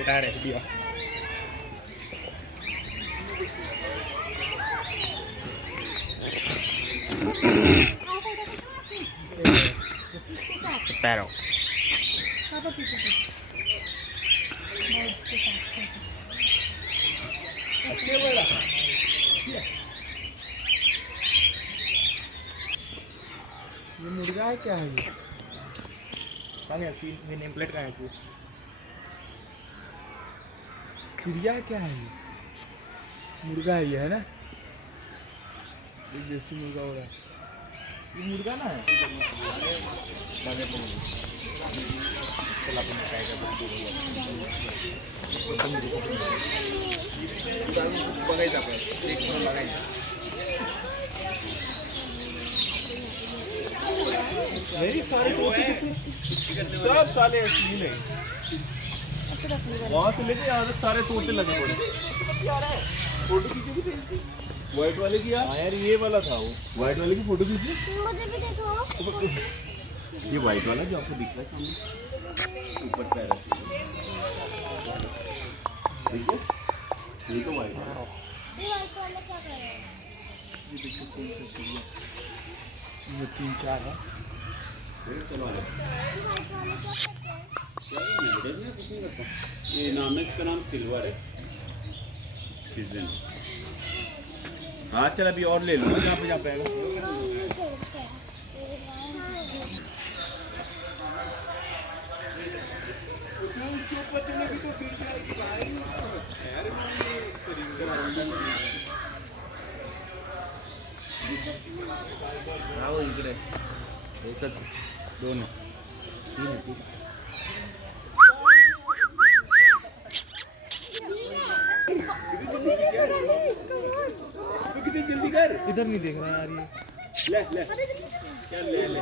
उठा रहे दिया। पैरो ये मुर्गा है क्या है ये? कहाँ है इसकी नेम प्लेट कहाँ है इसकी? चिड़िया है क्या है ये? मुर्गा है ये, है ना? ये देसी मुर्गा हो रहा है। ये मुर्गा ना है? मेरी सारे सब साले अश्लील हैं। वहाँ से लेके यहाँ तक सारे तोते लगे पड़े। फोटो खींचोगी तो इसकी व्हाइट वाले की यार ये वाला था वो व्हाइट वाले की फोटो खींची। मुझे भी देखो। ये व्हाइट वाला जो आपको दिख रहा है सामने ऊपर पैर है, ठीक है? ये तो व्हाइट वाला। ये व्हाइट वाला क्या कर रहा है? ये देखो कौन सा चिड़िया, ये 3-4 है। चलो आ जाओ। ये नाम है, इसका नाम सिल्वर है। फिजन। हाँ चल अभी और ले लो जहाँ पे जा पाएगा। हाँ वो इकडे एकच दोन तीन है। कितनी जल्दी कर, इधर नहीं देख रहा यार ये। ले ले क्या ले ले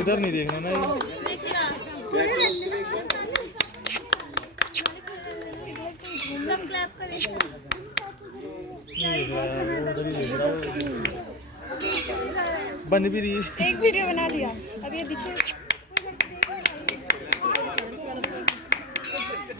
इधर नहीं देखना ना ये। सब क्लैप करेगा। बन भी रही है। एक वीडियो बना लिया अब ये दिखे।